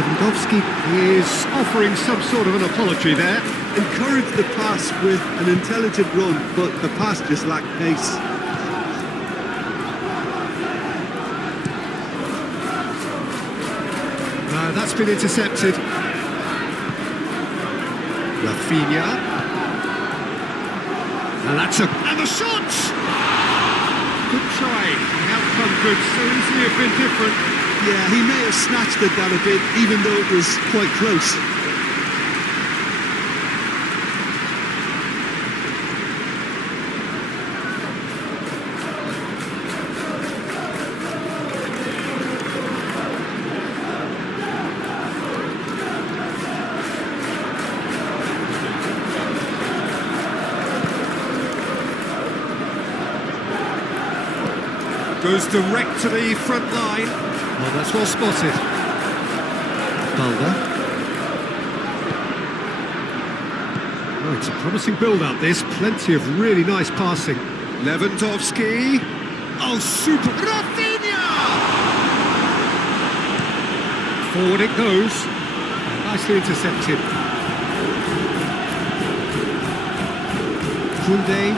Lewandowski is offering some sort of an apology there. Encouraged the pass with an intelligent run, but the pass just lacked pace. That's been intercepted. Rafinha. And the shot! Good try. The outcome could so easily have been different. Yeah, he may have snatched at that a bit, even though it was quite close. Goes direct to the front line. Well, that's well spotted. Balda. Oh, it's a promising build-up, this. Plenty of really nice passing. Lewandowski. Oh, super. Rafinha! Forward it goes. Nicely intercepted. Koundé.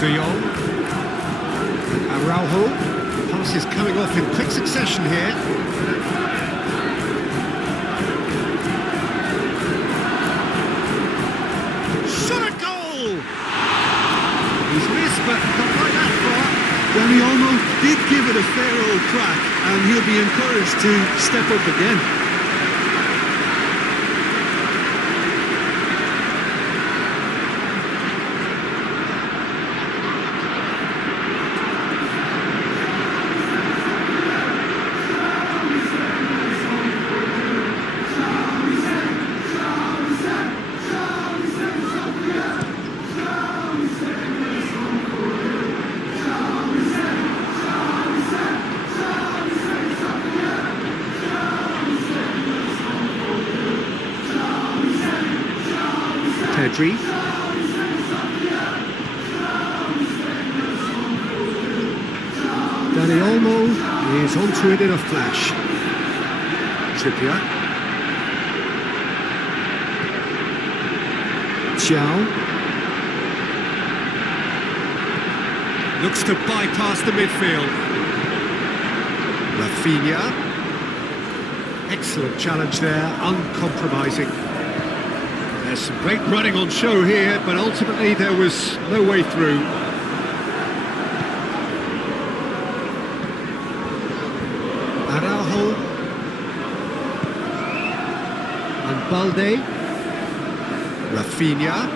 De Jong. Araujo, passes coming off in quick succession here. Shot a goal! He's missed, but not quite that far. Dani Olmo did give it a fair old crack, and he'll be encouraged to step up again. Pedri. Dani Olmo is onto it in a flash. Trippier. Xiao. Looks to bypass the midfield. Rafinha. Excellent challenge there, uncompromising. There's some great running on show here, but ultimately there was no way through. Araujo. And Balde. Rafinha.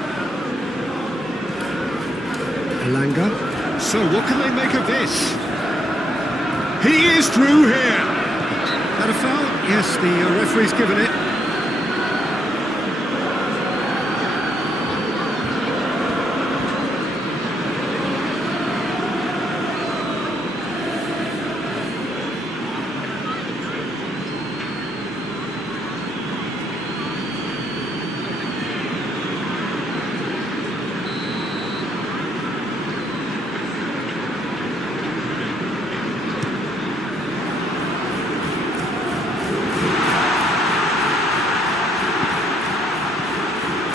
Elanga. So what can they make of this? He is through here. That a foul? Yes, the referee's given it.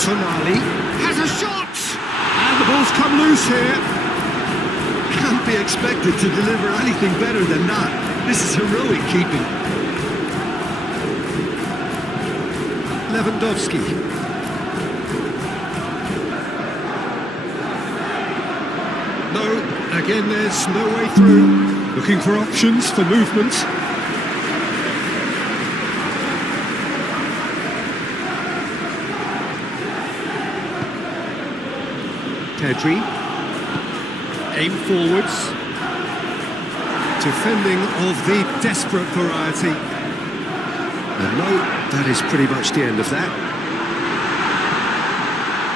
Charly has a shot! And the ball's come loose here. Can't be expected to deliver anything better than that. This is heroic keeping. Lewandowski. No, again there's no way through. Looking for options for movement. Pedri, aim forwards, defending of the desperate variety. And no, that is pretty much the end of that.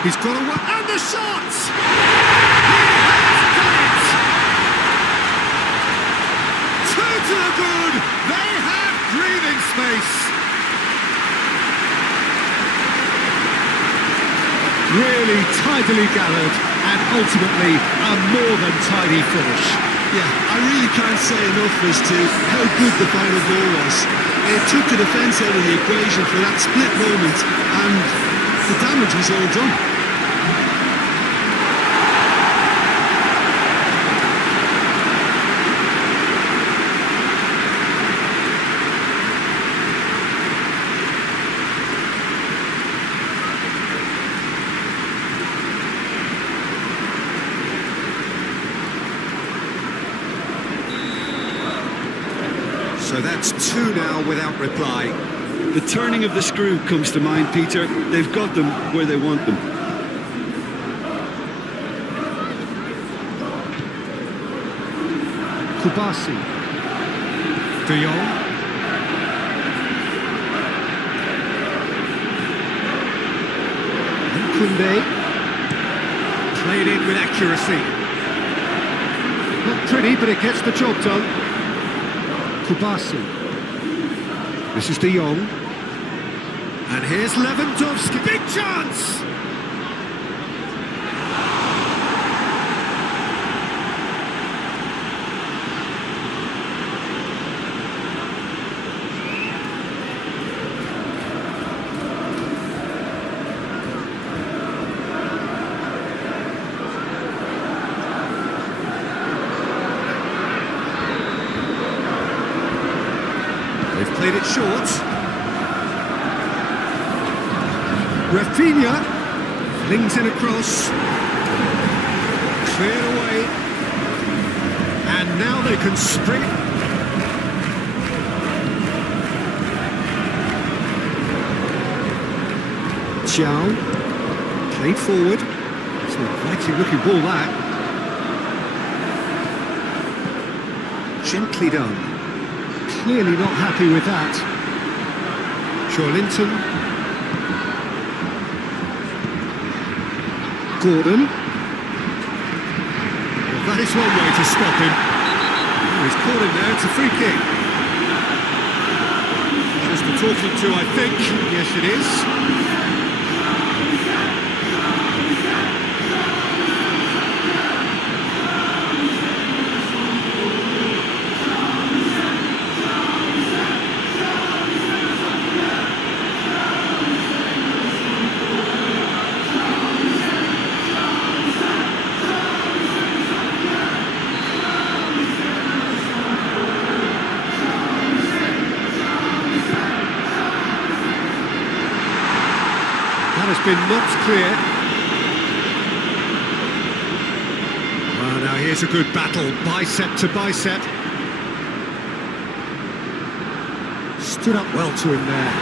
He's got a one, and the shot! He has done it! Two to the good, they have breathing space. Really tidily gathered, and ultimately a more than tidy finish. Yeah, I really can't say enough as to how good the final goal was. It took the defence out of the equation for that split moment, and the damage was all done. So that's two now without reply. The turning of the screw comes to mind, Peter. They've got them where they want them. Kubasi. De Jong. Kunde. Played in with accuracy. Not pretty, but it gets the job done. Kubasi. This is De Jong. And here's Lewandowski. Big chance! They've played it short. Rafinha flings it across. Cleared away. And now they can spring. Chow. Played forward. It's an inviting looking ball, that. Gently done. Clearly not happy with that. Linton. Gordon. Well, that is one way to stop him. Oh, he's caught him there. It's a free kick. Just a talking to, I think. Yes, it is. Has been knocked clear. Well, now here's a good battle, bicep to bicep. Stood up well to him there.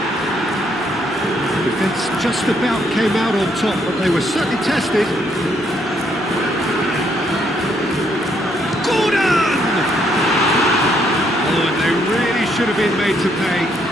The defence just about came out on top, but they were certainly tested. Gordon! Oh, and they really should have been made to pay.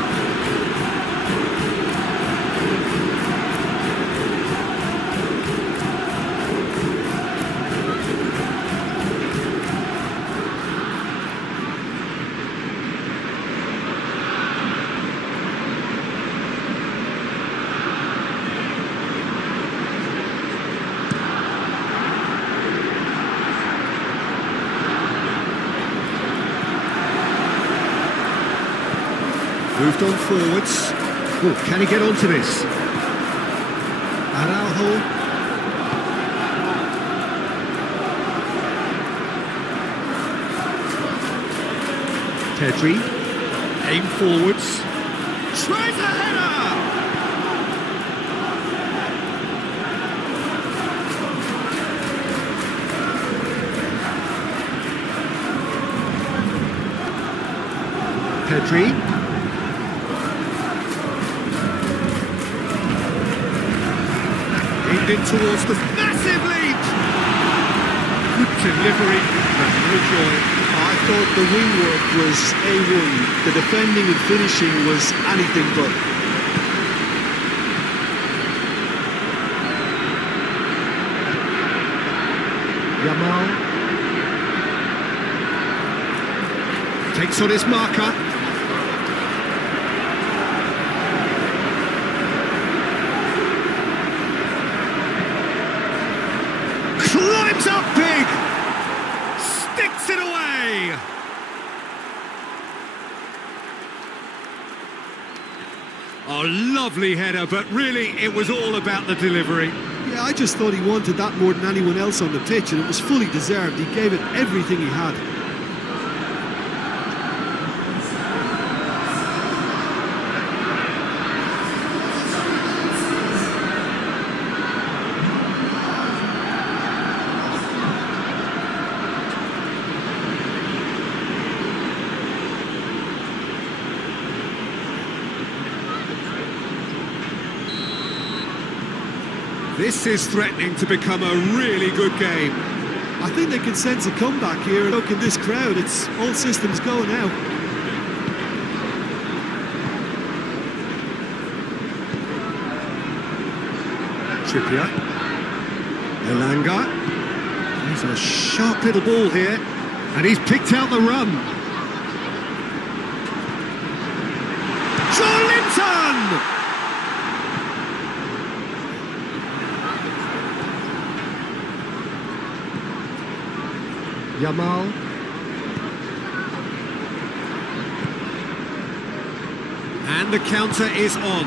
Moved on forwards. Oh, can he get onto this? Araujo. Pedri. Aim forwards. Tries a header! Pedri. In towards the massive lead. Good delivery, but no joy. I thought the wing work was A1. The defending and finishing was anything but. Yamal takes on his marker. Climbs up big, sticks it away. Oh, lovely header, but really it was all about the delivery. Yeah, I just thought he wanted that more than anyone else on the pitch, and it was fully deserved. He gave it everything he had. This is threatening to become a really good game. I think they can sense a comeback here. Look at this crowd, it's all systems go now. Trippier. Elanga. He's a sharp little ball here. And he's picked out the run. Joelinton! Yamal. And the counter is on.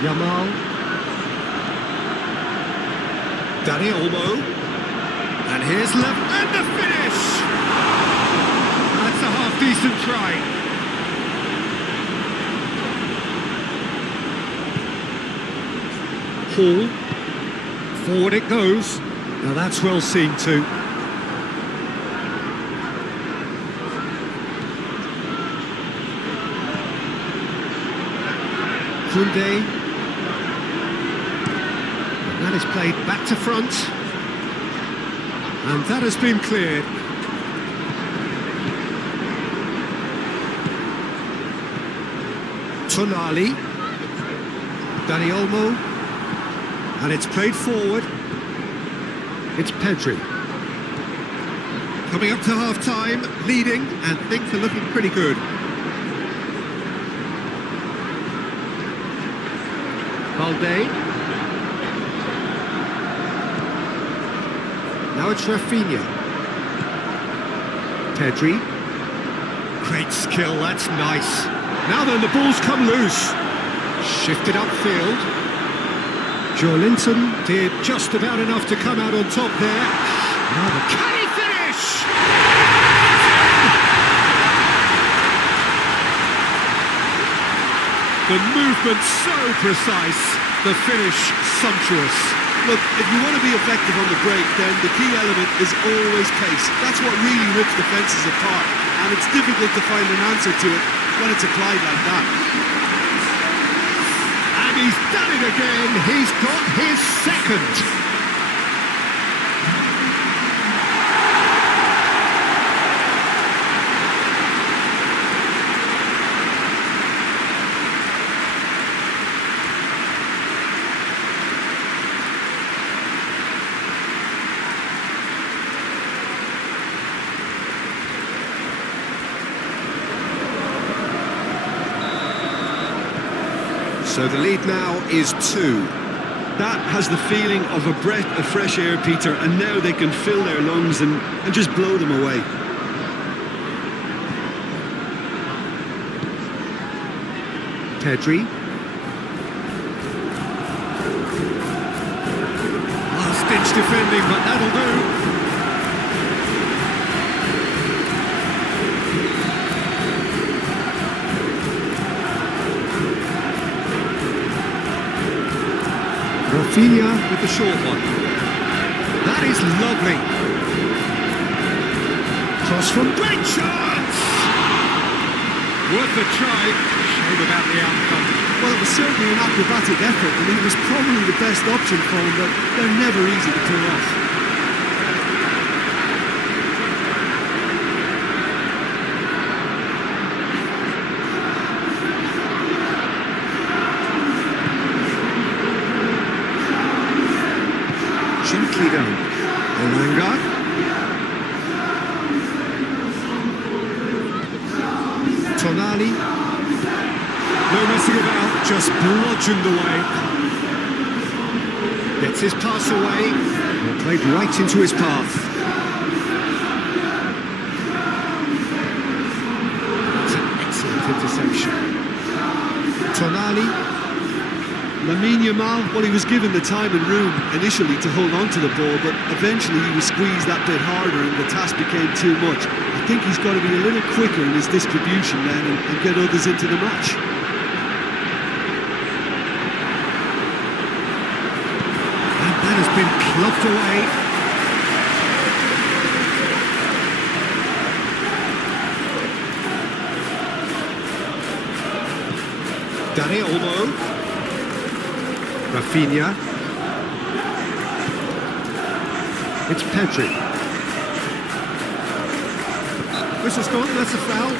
Yamal. Dani Olmo. And here's left, and the finish! That's a half-decent try. Hall. Forward it goes. Now that's well seen too. Koundé. That is played back to front. And that has been cleared. Tonali, Dani Olmo, and it's played forward. It's Pedri. Coming up to half-time, leading, and things are looking pretty good. Balde. Now it's Rafinha. Pedri. Great skill, that's nice. Now then, the ball's come loose. Shifted upfield. Joelinton did just about enough to come out on top there. Can he finish? The movement so precise, the finish sumptuous. Look, if you want to be effective on the break, then the key element is always pace. That's what really rips defences apart, and it's difficult to find an answer to it when it's applied like that. And he's done it again. He's got his second. So the lead now is 2. That has the feeling of a breath of fresh air, Peter, and now they can fill their lungs and just blow them away. Pedri. Last-ditch defending, but that'll do. Rafinha with the short one. That is lovely. Cross from great chance! Worth a try. Shame about the outcome. Well, it was certainly an acrobatic effort, and it was probably the best option for him, but they're never easy to pull off. Gently down. Elanga. Tonali. No messing about, just bludgeoned away. Gets his pass away. Well, played right into his path. That's an excellent interception. Tonali. Lamine Yamal, well, he was given the time and room initially to hold on to the ball, but eventually he was squeezed that bit harder and the task became too much. I think he's got to be a little quicker in his distribution then and get others into the match. And that has been clubbed away. Dani Olmo. Rafinha. It's Pedri. Whistle's gone, that's a foul.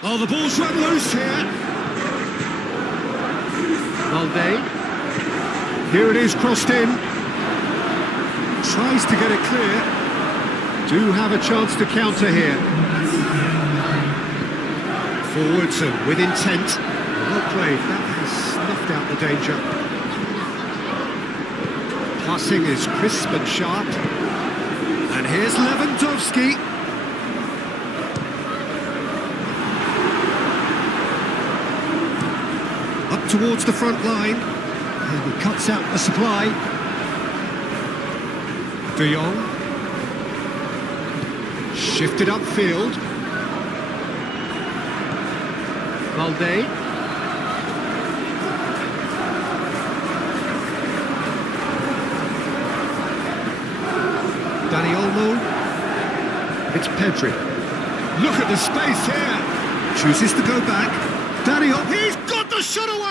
Oh, the ball's run loose here. Valde. Here it is, crossed in. Tries to get it clear. Do have a chance to counter here. Forwards and with intent. Well played, that has snuffed out the danger. Passing is crisp and sharp. And here's Lewandowski. Towards the front line, and he cuts out the supply. De Jong, shifted upfield. Valde. Dani Olmo. It's Pedri. Look at the space here. Chooses to go back. Dani Olmo. He's got the shot away.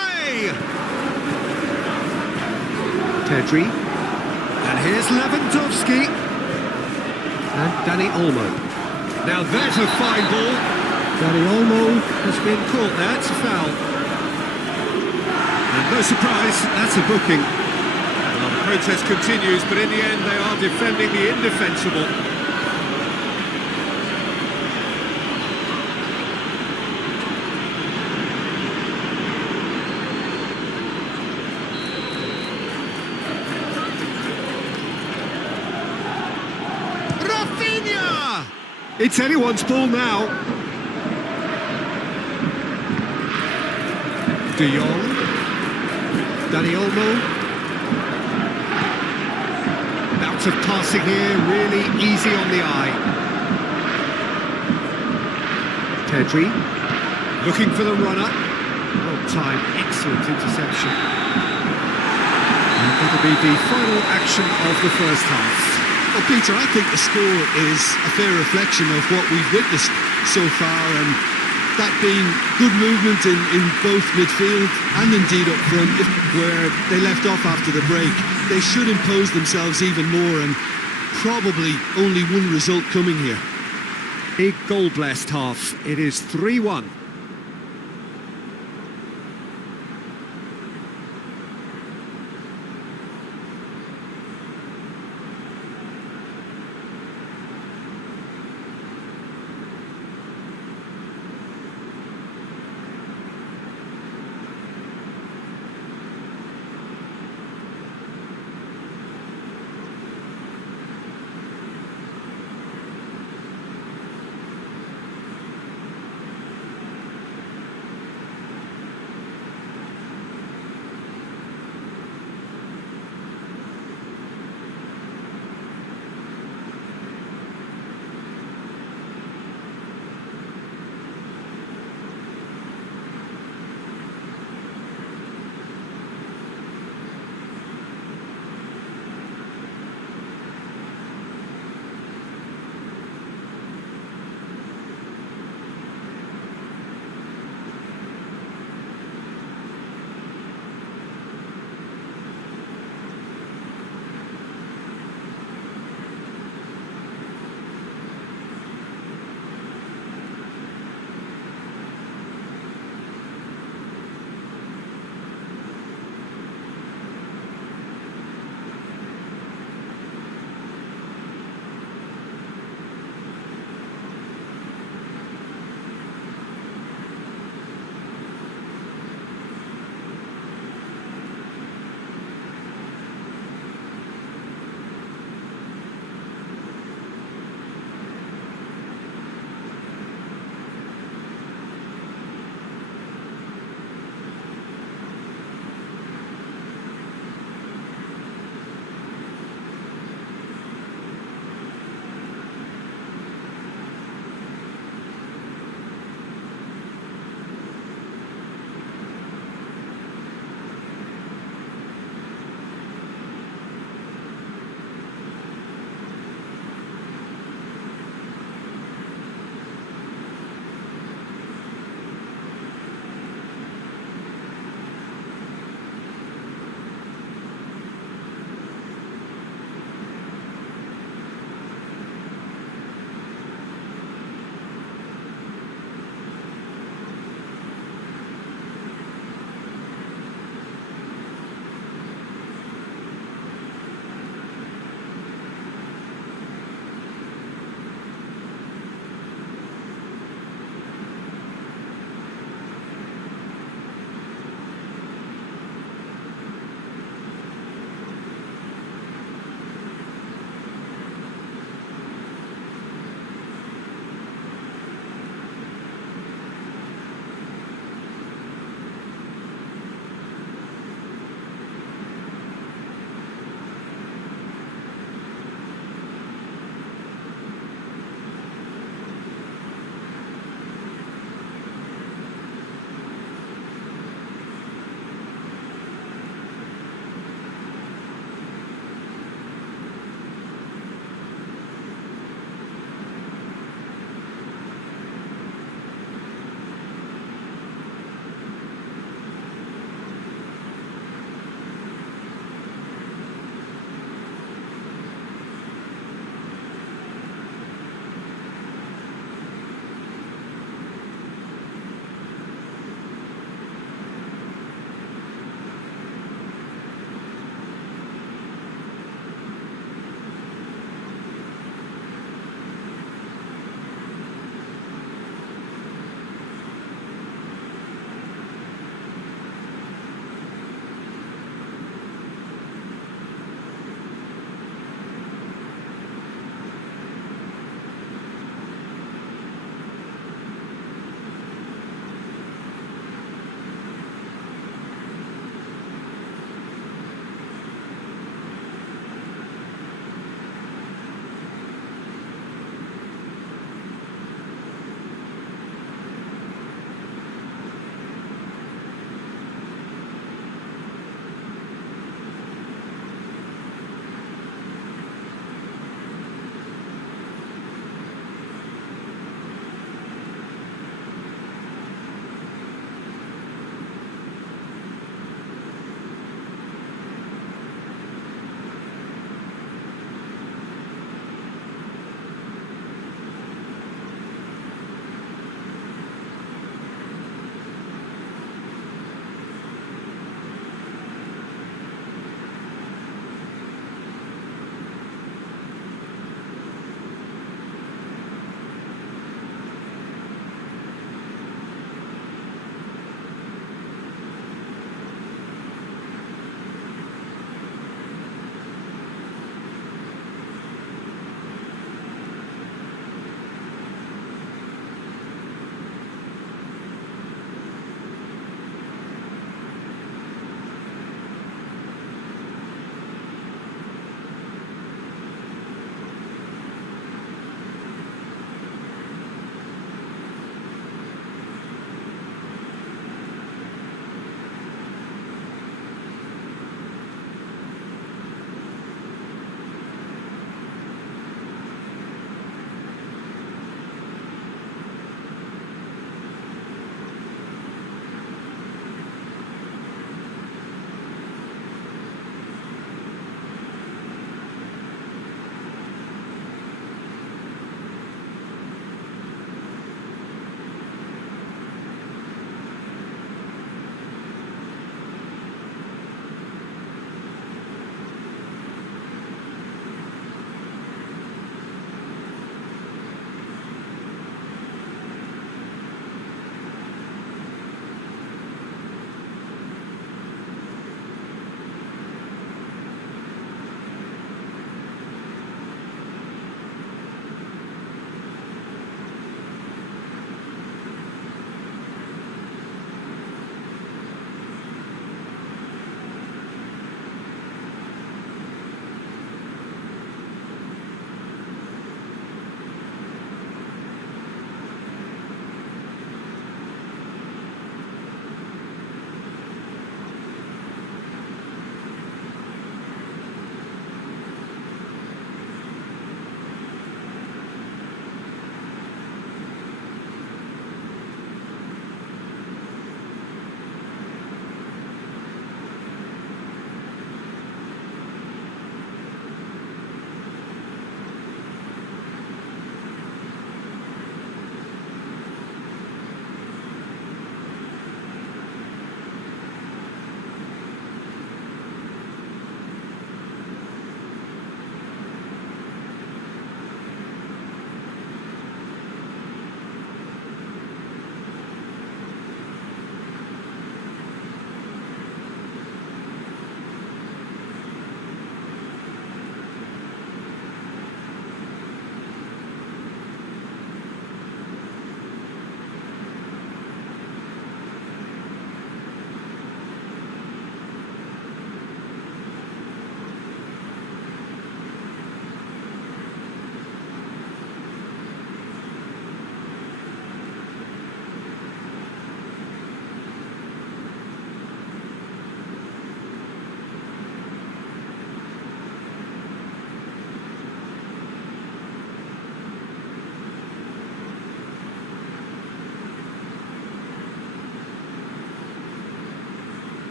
Pedri, and here's Lewandowski, and Dani Olmo. Now there's a fine ball. Dani Olmo has been caught there, it's a foul. And no surprise, that's a booking. Well, the protest continues, but in the end they are defending the indefensible. It's anyone's ball now. De Jong. Dani Olmo. Bout of passing here, really easy on the eye. Pedri. Looking for the runner. Well timed, excellent interception. And that'll be the final action of the first half. Well, Peter, I think the score is a fair reflection of what we've witnessed so far, and that being good movement in both midfield and indeed up front, where they left off after the break. They should impose themselves even more, and probably only one result coming here. Big goal-blessed half. It is 3-1.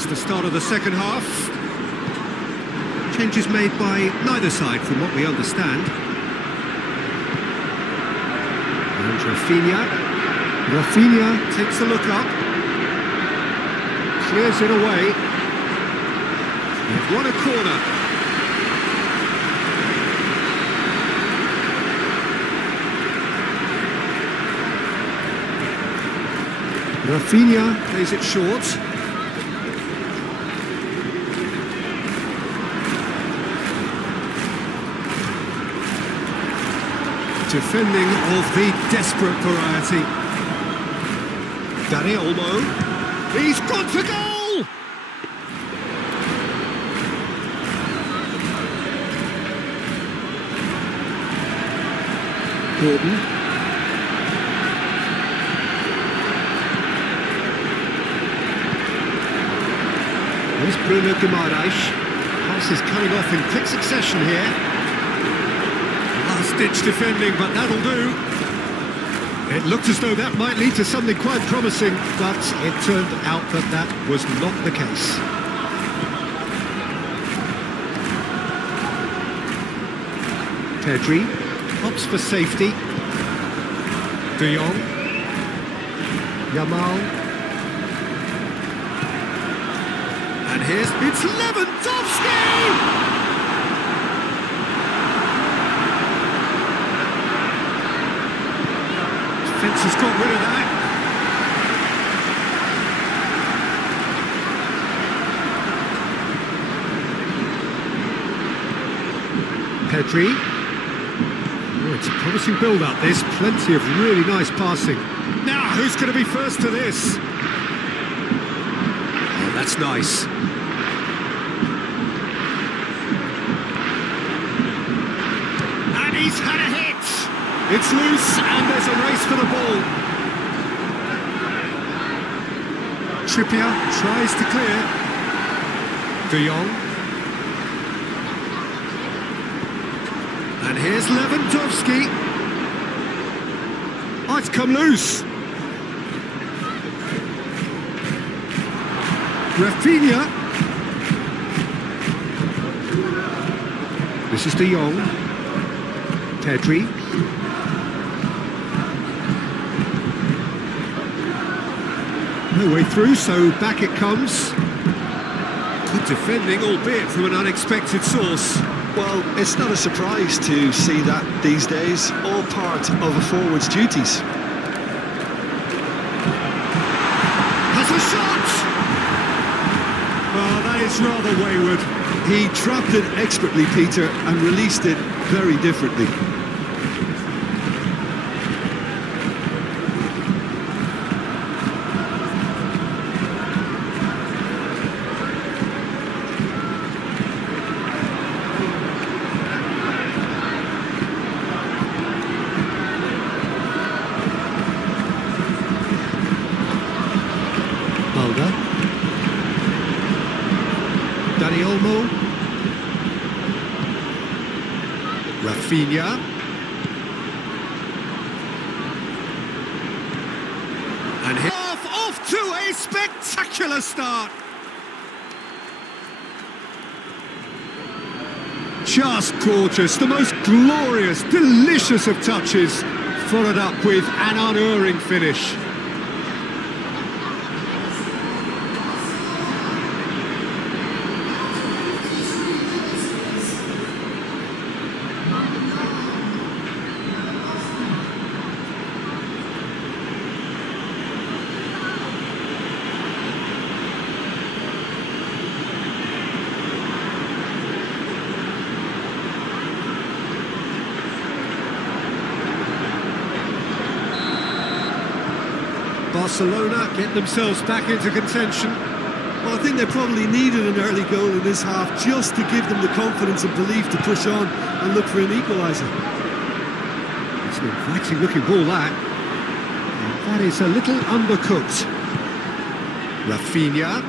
as the start of the second half. Changes made by neither side from what we understand. And Rafinha takes a look up. Clears it away. They've won a corner. Rafinha plays it short. Defending of the desperate variety. Dani Olmo. He's gone for goal! Gordon. There's Bruno Guimaraes. Passes coming off in quick succession here. Last-ditch defending, but that'll do. It looked as though that might lead to something quite promising, but it turned out that that was not the case. Pedri opts for safety. De Jong. Yamal. And here's... It's Lewandowski! Defence has got rid of that. Pedri. Oh, it's a promising build-up, this. Plenty of really nice passing. Now, who's going to be first to this? Oh, that's nice. And he's had a hit! It's loose, and there's a race for the ball. Trippier tries to clear. De Jong. And here's Lewandowski. Oh, it's come loose. Rafinha. This is De Jong. Pedri. No way through, so back it comes. Good defending, albeit from an unexpected source. Well, it's not a surprise to see that these days, all part of a forward's duties. Has a shot! Oh, that is rather wayward. He trapped it expertly, Peter, and released it very differently. Dani Olmo. Rafinha. And off to a spectacular start. Just gorgeous, the most glorious, delicious of touches, followed up with an unerring finish. Barcelona get themselves back into contention. Well, I think they probably needed an early goal in this half just to give them the confidence and belief to push on and look for an equaliser. It's an inviting looking ball, that. And that is a little undercooked. Rafinha.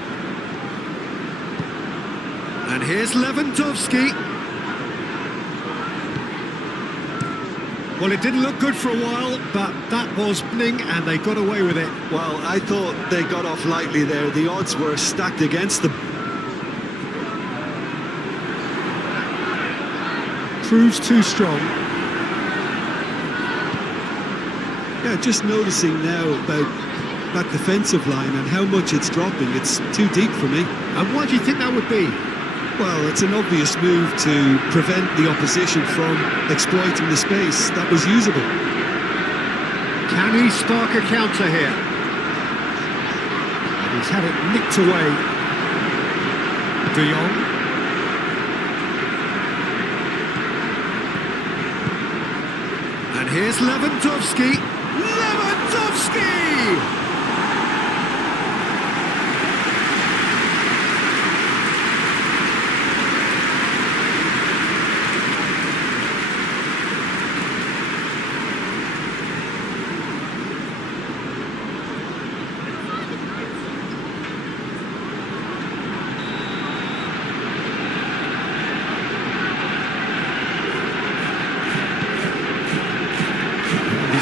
And here's Lewandowski. Well, it didn't look good for a while, but that was winning and they got away with it. Well, I thought they got off lightly there. The odds were stacked against them. Proves too strong. Yeah, just noticing now about that defensive line and how much it's dropping. It's too deep for me. And why do you think that would be? Well, it's an obvious move to prevent the opposition from exploiting the space that was usable. Can he spark a counter here? And he's had it nicked away. De Jong. And here's Lewandowski. Lewandowski!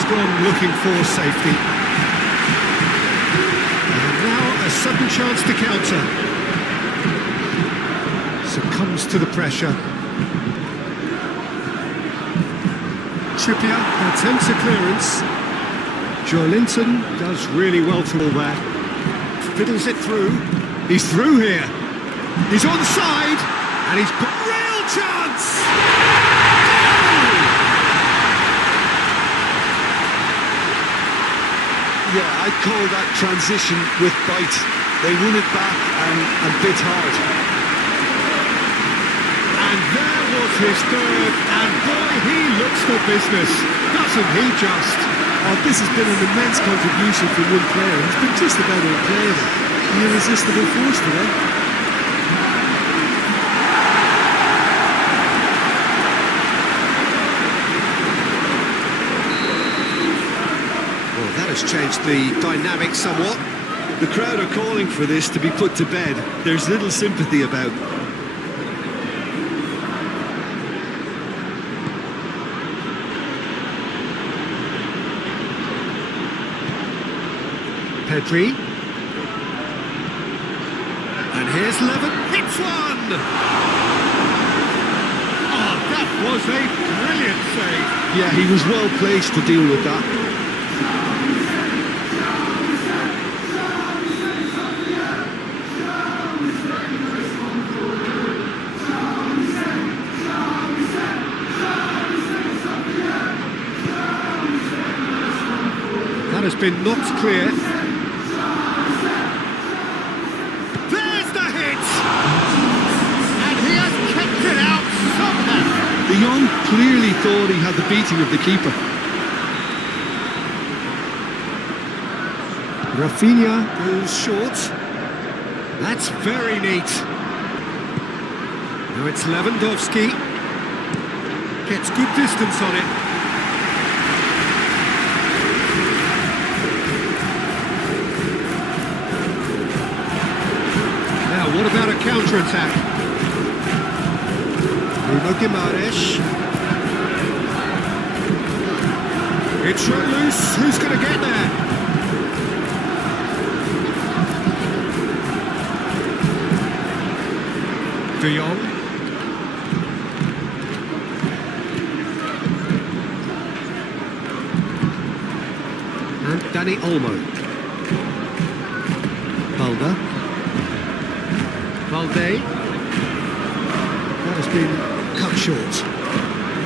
Gone looking for safety. And now a sudden chance to counter. Succumbs to the pressure. Trippier attempts a clearance. Joelinton does really well to all that. Fiddles it through. He's through here. He's onside. And he's got real chance! Yeah, I'd call that transition with bite. They won it back and bit hard. And there was his third, and boy, he looks for business, doesn't he just? Oh, this has been an immense contribution from one player. He's been just about unplayable. An irresistible force today. Changed the dynamic somewhat. The crowd are calling for this to be put to bed. There's little sympathy about. Pedri. And here's Levin. Hits one! Oh, that was a brilliant save. Yeah, he was well placed to deal with that. That has been knocked clear. There's the hit! And he has kept it out somehow. De Jong clearly thought he had the beating of the keeper. Rafinha goes short. That's very neat. Now it's Lewandowski. Gets good distance on it. What about a counter-attack? Bruno Guimaraes. It's run loose. Who's going to get there? De Jong. And Dani Olmo. Balda. Valde. That has been cut short.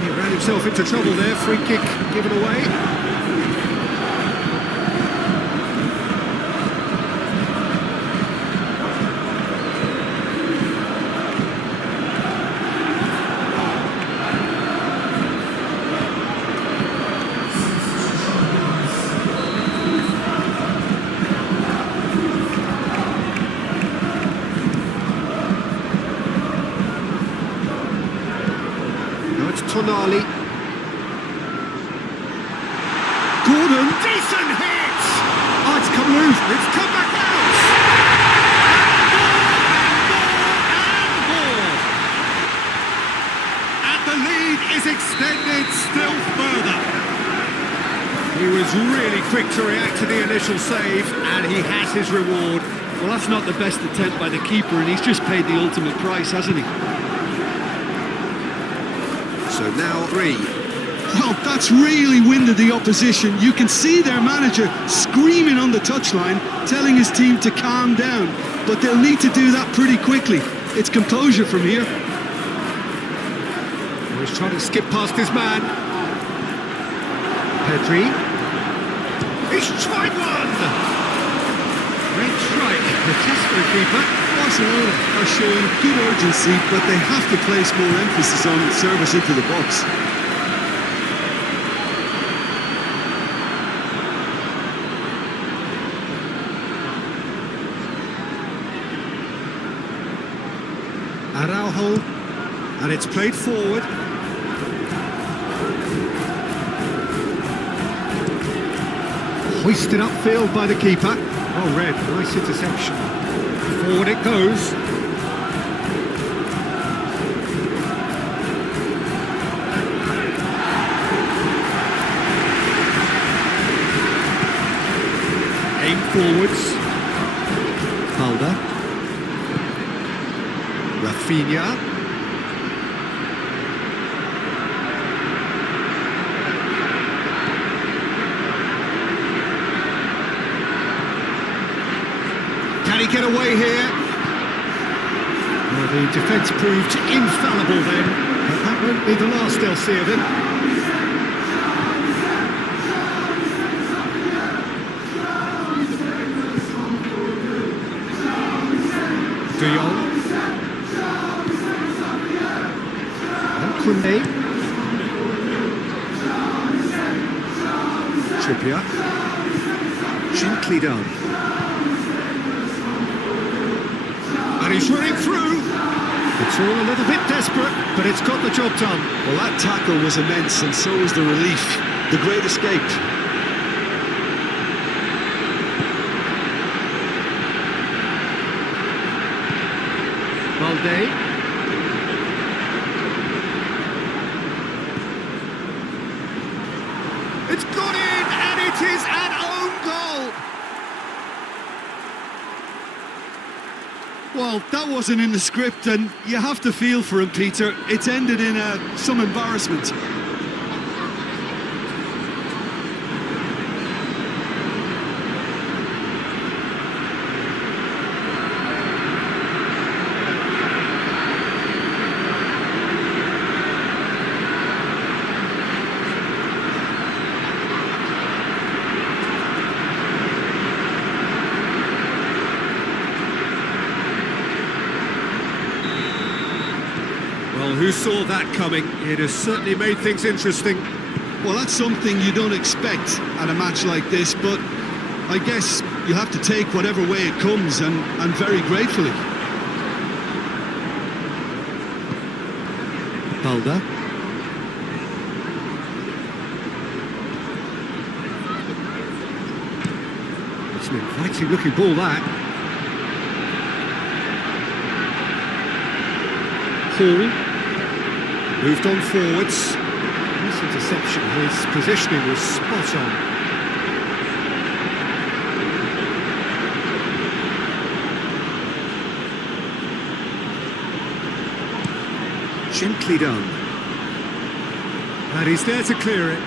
He ran himself into trouble there. Free kick given away. Tonali. Gordon. Decent hit! Oh, it's come loose. It's come back out! And more! And the lead is extended still further. He was really quick to react to the initial save, and he has his reward. Well, that's not the best attempt by the keeper, and he's just paid the ultimate price, hasn't he? So now 3. Well, that's really winded the opposition. You can see their manager screaming on the touchline, telling his team to calm down. But they'll need to do that pretty quickly. It's composure from here. He's trying to skip past his man. Pedri. He's tried one! Great strike. The test for the keeper. Barcelona are showing good urgency, but they have to place more emphasis on service into the box. Araujo, and it's played forward. Hoisted upfield by the keeper. Oh, red, nice interception. Forward it goes. Aim forwards. Balda. Rafinha. Can he get away here? Well, the defence proved infallible then, but that won't be the last they'll see of him. De Jong. Koundé. Trippier. Gently done. And he's running through. It's all a little bit desperate, but it's got the job done. Well, that tackle was immense, and so was the relief. The great escape. Balde. It's gone in, and it is an own goal. Well, that wasn't in the script, and you have to feel for him, Peter. It's ended in some embarrassment. Well, who saw that coming? It has certainly made things interesting. Well, that's something you don't expect at a match like this, but I guess you have to take whatever way it comes, and very gratefully. Balda. It's an inviting looking ball, that. Hall. Moved on forwards. This interception, his positioning was spot on. Gently done. And he's there to clear it.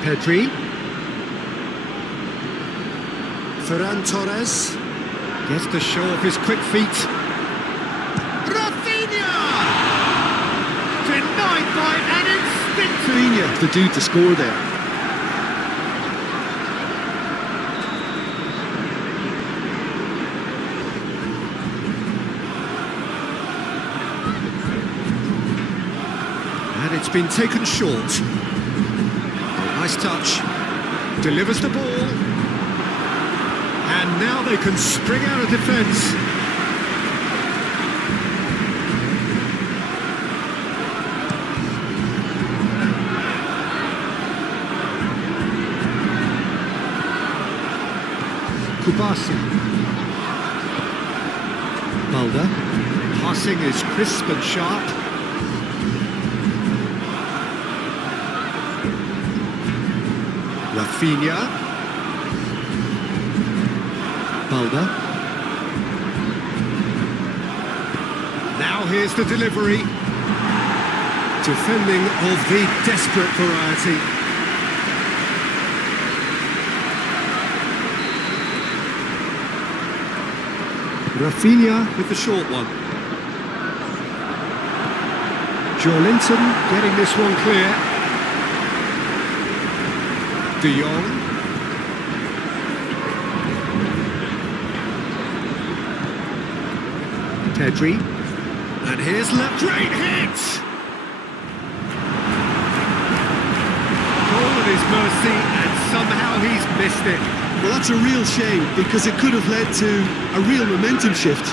Pedri. Ferran Torres gets to show off his quick feet. Rafinha! Denied by an instinct. Rafinha, the dude to score there. And it's been taken short. Oh, nice touch. Delivers the ball. And now they can spring out of defence. Balda. Passing is crisp and sharp. Rafinha. Balda. Now here's the delivery. Defending of the desperate variety. Rafinha with the short one. Joelinton getting this one clear. De Jong. Pedri. And here's great hit! Goal at his mercy, and somehow he's missed it. Well, that's a real shame, because it could have led to a real momentum shift.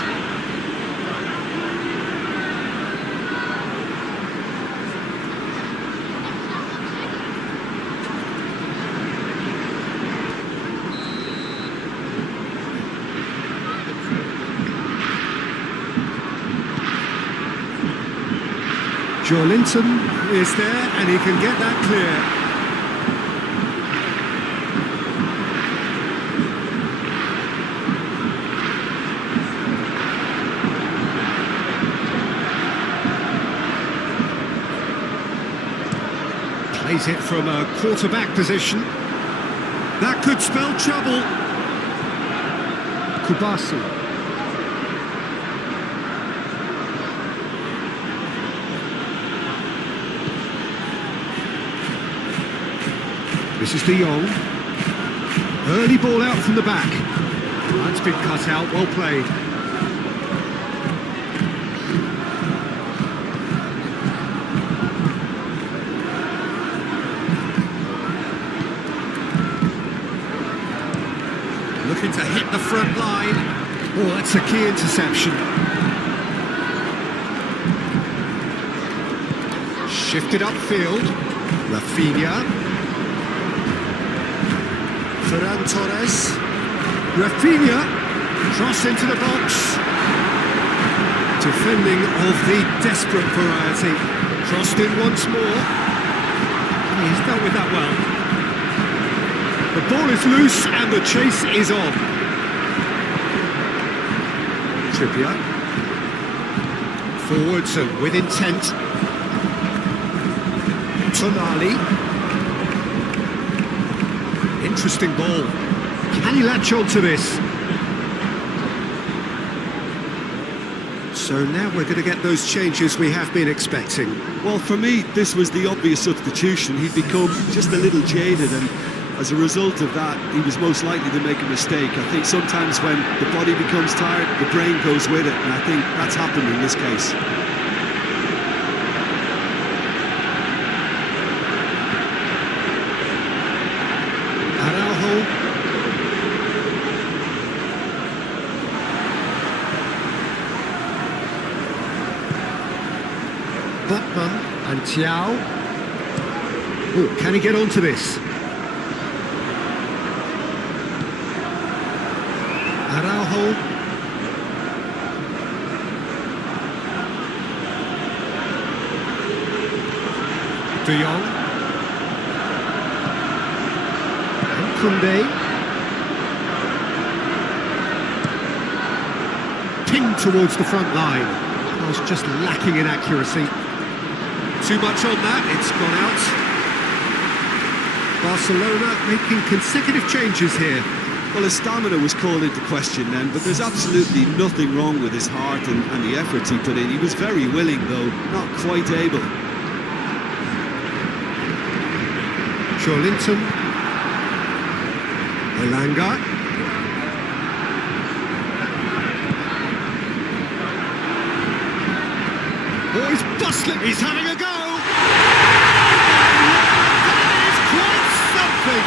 Joelinton is there, and he can get that clear. Plays it from a quarterback position. That could spell trouble. Kubasi. This is De Jong. Early ball out from the back. That's been cut out, well played. Looking to hit the front line. Oh, that's a key interception. Shifted upfield. Rafinha. Ferran Torres. Rafinha. Cross into the box. Defending of the desperate variety. Crossed in once more. He's dealt with that well. The ball is loose and the chase is on. Trippier. Forwards and with intent. Tonali. Interesting ball. Can he latch on to this? So now we're going to get those changes we have been expecting. Well, for me, this was the obvious substitution. He'd become just a little jaded, and as a result of that, he was most likely to make a mistake. I think sometimes when the body becomes tired, the brain goes with it, and I think that's happened in this case. Botman and Thiaw. Oh, can he get onto this? Araujo. De Jong. And Koundé. Pinged towards the front line. I was just lacking in accuracy. Too much on that, it's gone out. Barcelona making consecutive changes here. Well, his stamina was called into question then, but there's absolutely nothing wrong with his heart and the efforts he put in. He was very willing, though, not quite able. Joelinton. Elanga. Oh, he's bustling, he's having a go! That is quite something!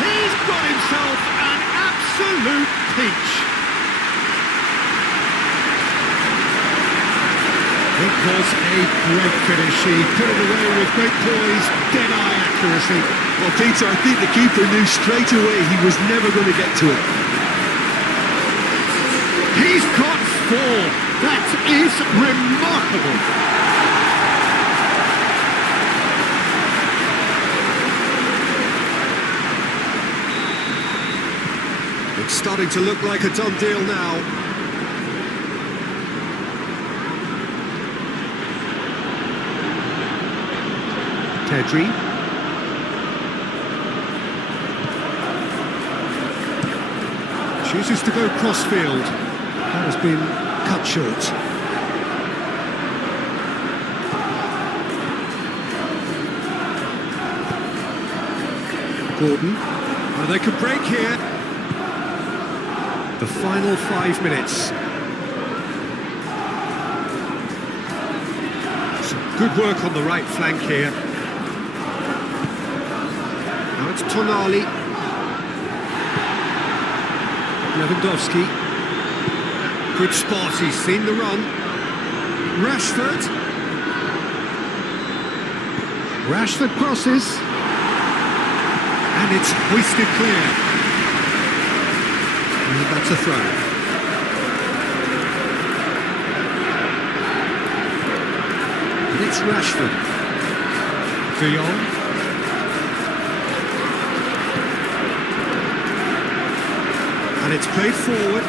He's got himself an absolute peach! It was a great finish. He put it away with great poise, dead-eye accuracy. Well, Peter, I think the keeper knew straight away he was never going to get to it. He's caught ball. That is remarkable. It's starting to look like a done deal now. Pedri. Chooses to go crossfield. That has been cut short. Gordon. Oh, they could break here. The final 5 minutes. Some good work on the right flank here. Now it's Tonali. Lewandowski. Good spot, he's seen the run. Rashford. Rashford crosses. And it's hoisted clear. And that's a throw. And it's Rashford. De Jong. And it's played forward.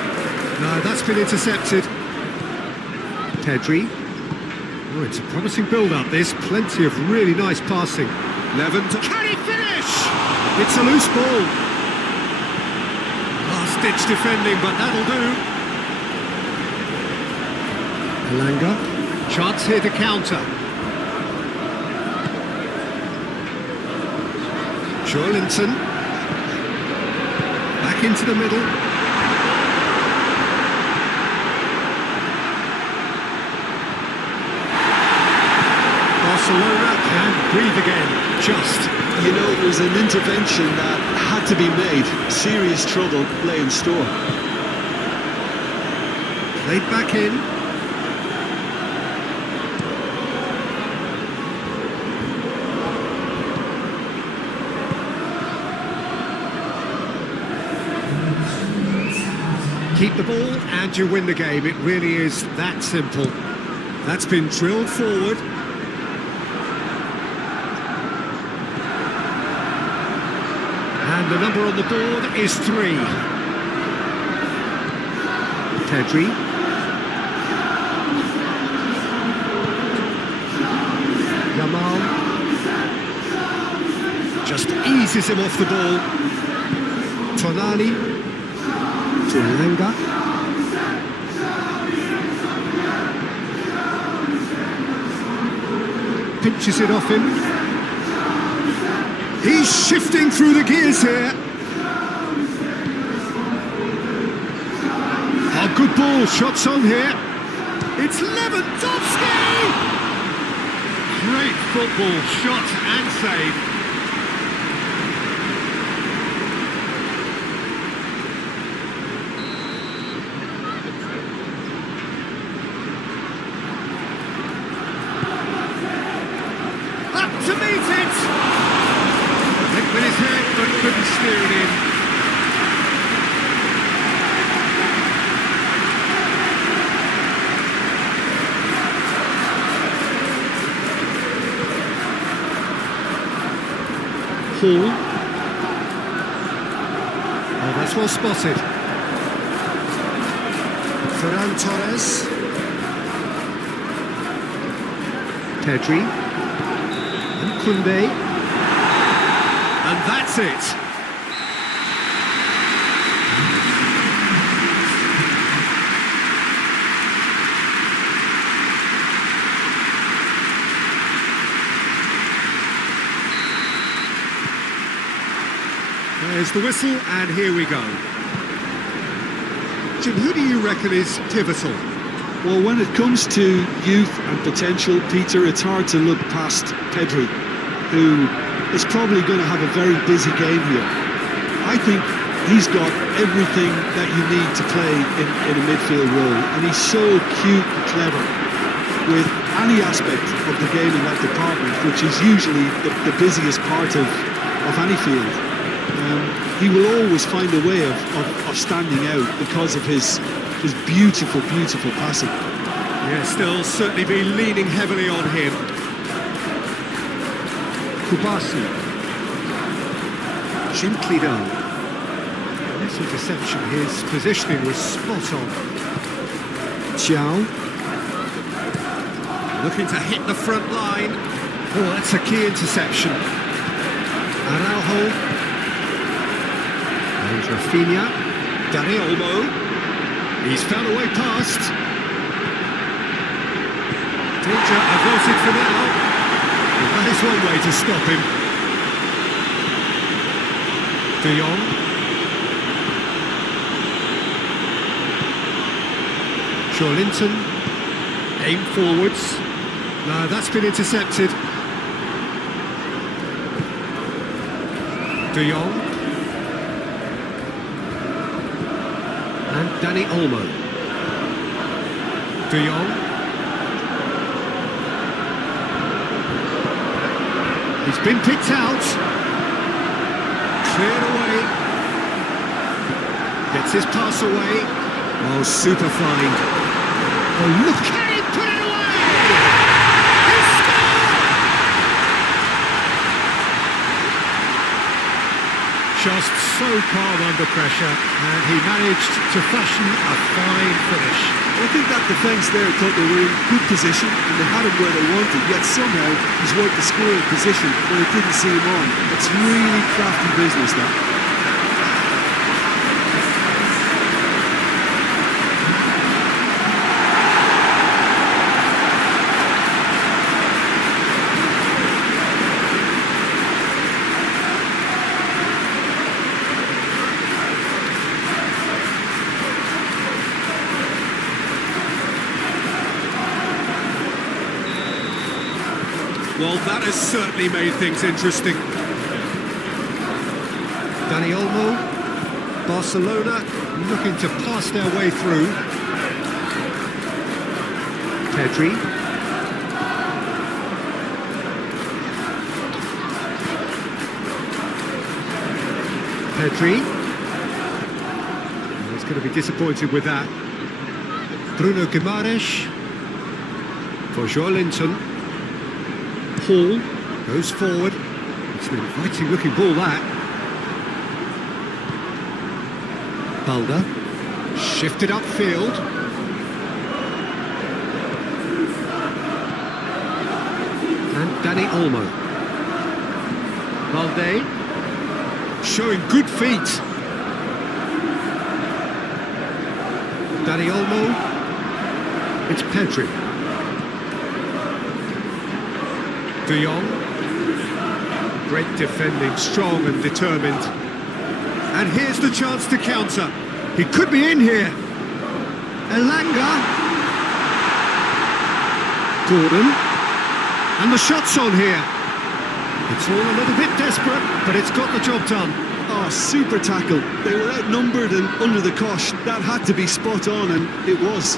No, that's been intercepted. Pedri. Oh, it's a promising build-up, this. Plenty of really nice passing. Lewandowski. Can he finish? It's a loose ball. Last-ditch defending, but that'll do. Elanga. Chance here to counter. Joelinton. Back into the middle. Barcelona can breathe again, just. You know, it was an intervention that had to be made. Serious trouble lay in store. Played back in. Keep the ball and you win the game. It really is that simple. That's been drilled forward. And the number on the board is 3. Pedri. Yamal. Just eases him off the ball. Tonali. To Elanga. Pinches it off him. He's shifting through the gears here. Oh, good ball, shots on here. It's Lewandowski! Great football, shot and save. Up to meet it! With his head, but couldn't steer it in. Hall. Oh, that's well spotted. Ferran Torres. Pedri. And Koundé. And that's it. There's the whistle, and here we go. Jim, who do you reckon is pivotal? Well, when it comes to youth and potential, Peter, it's hard to look past Pedri, who is probably going to have a very busy game here. I think he's got everything that you need to play in a midfield role, and he's so cute and clever with any aspect of the game in that department, which is usually the busiest part of any field. he will always find a way of standing out because of his beautiful, beautiful passing. Yeah, still certainly be leaning heavily on him. Kubasi. Gently done. This interception, his positioning was spot on. Xiao. Looking to hit the front line. Oh, that's a key interception. Araujo. And Rafinha. Dani Olmo. He's found a way past. Danger averted for now. And that is one way to stop him. De Jong. Linton. Aim forwards. No, that's been intercepted. De Jong. And Dani Olmo. De Jong. He's been picked out. Cleared away. Gets his pass away. Oh, super find. Oh, look at him put it away! He scored! Just so calm under pressure, and he managed to fashion a fine finish. I think that defence there thought they were in good position and they had him where they wanted, yet somehow he's worked the scoring position when it didn't see him on. It's really crafty business, that. Well, that has certainly made things interesting. Dani Olmo, Barcelona looking to pass their way through. Pedri. Pedri. He's going to be disappointed with that. Bruno Guimaraes for Linton. Paul goes forward. It's an inviting looking ball, that. Balda shifted upfield. And Dani Olmo. Balde showing good feet. Dani Olmo. It's Pedri. De Jong. Great defending, strong and determined. And here's the chance to counter. He could be in here. Elanga. Gordon. And the shot's on here. It's all a little bit desperate, but it's got the job done. Oh, super tackle. They were outnumbered and under the cosh. That had to be spot on, and it was.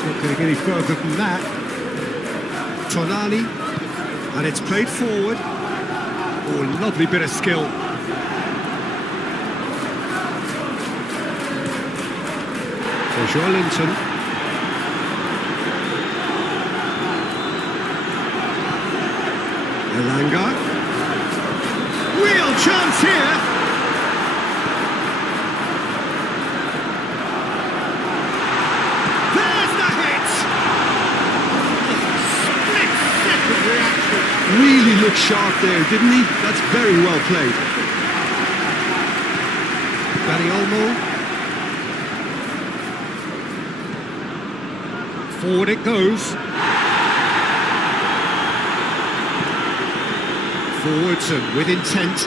Not getting any further than that. Tonali, and it's played forward. Oh, lovely bit of skill. For Linton. Elanga. Real chance here. Really looked sharp there, didn't he? That's very well played. Dani Olmo. Forward it goes. Forwards and with intent.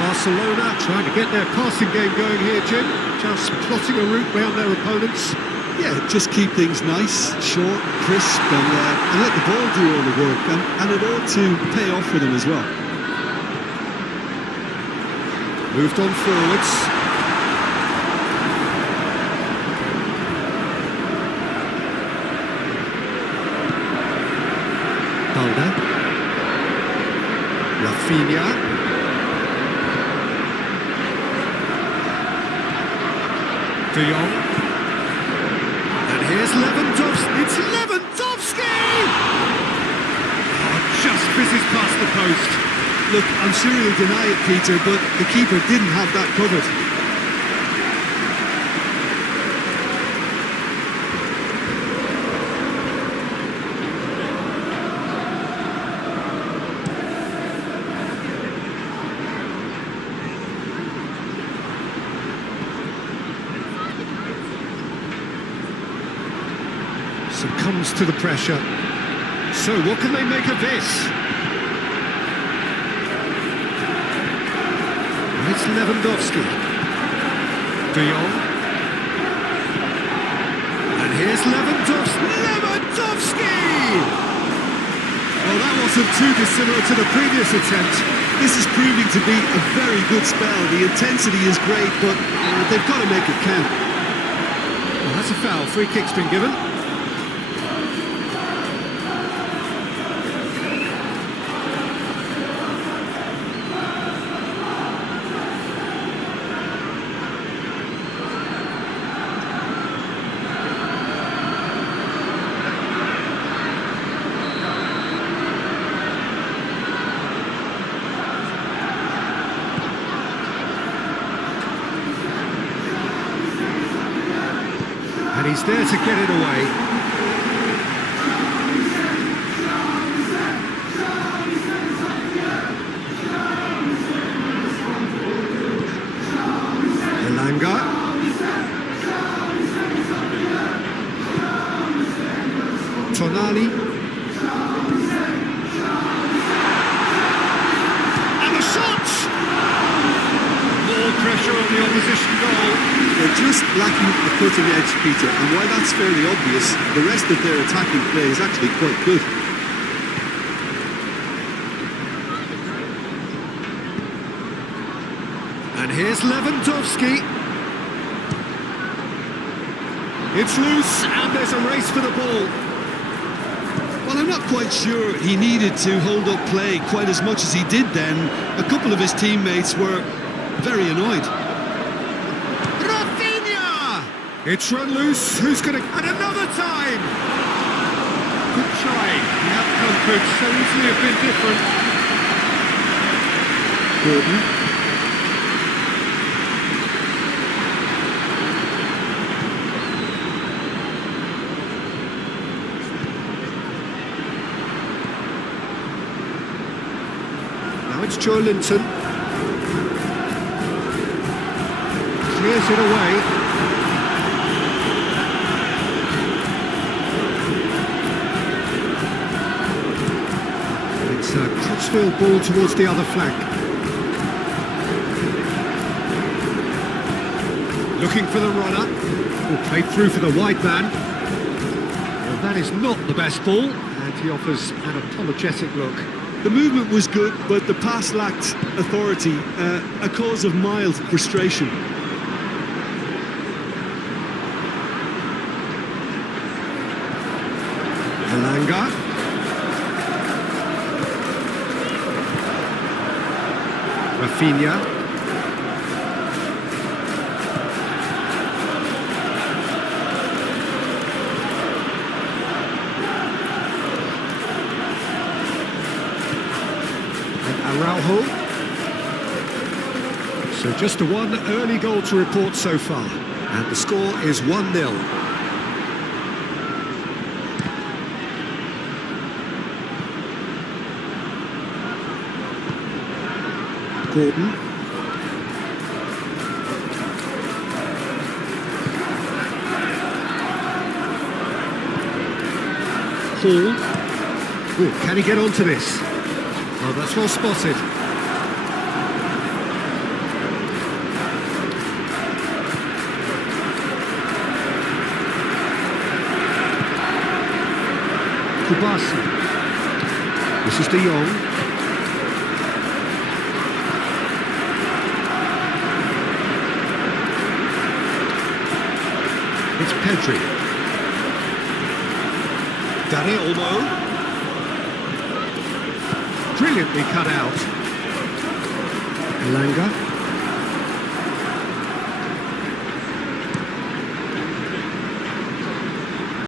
Barcelona trying to get their passing game going here, Jim. Just plotting a route round their opponents. Yeah, just keep things nice, short, crisp, and let the ball do all the work, and it ought to pay off for them as well. Moved on forwards. Balda. Rafinha. De Jong. And here's Lewandowski. It's Lewandowski! Oh, just fizzes past the post. Look, I'm sure he'll deny it, Peter, but the keeper didn't have that covered. Succumbs to the pressure. So what can they make of this? It's Lewandowski. De Jong. And here's Lewandowski. Lewandowski! Well, that wasn't too dissimilar to the previous attempt. This is proving to be a very good spell. The intensity is great, but they've got to make it count. Well, that's a foul. Free kick's been given. And he's there to get it away. Elanga. Tonali. And the shot! More pressure on the opposition goal. They're just lacking the cutting edge, Peter, and while that's fairly obvious, the rest of their attacking play is actually quite good. And here's Lewandowski. It's loose, and there's a race for the ball. Well, I'm not quite sure he needed to hold up play quite as much as he did then. A couple of his teammates were very annoyed. It's run loose, who's going to... And another time! Good try. The outcome could so easily have been different. Gordon. Now it's Joe Linton. Clears it away. Crossfield ball towards the other flank. Looking for the runner. Oh, played through for the wide man. Well, that is not the best ball, and he offers an apologetic look. The movement was good, but the pass lacked authority, a cause of mild frustration. Elanga. Rafinha. And Araujo. So just one early goal to report so far. And the score is 1-0. Gordon. Hall. Ooh, can he get onto this? Oh, that's well spotted. Kubasi. This is De Jong. It's Pedri. Dani Olmo. Brilliantly cut out. Langa.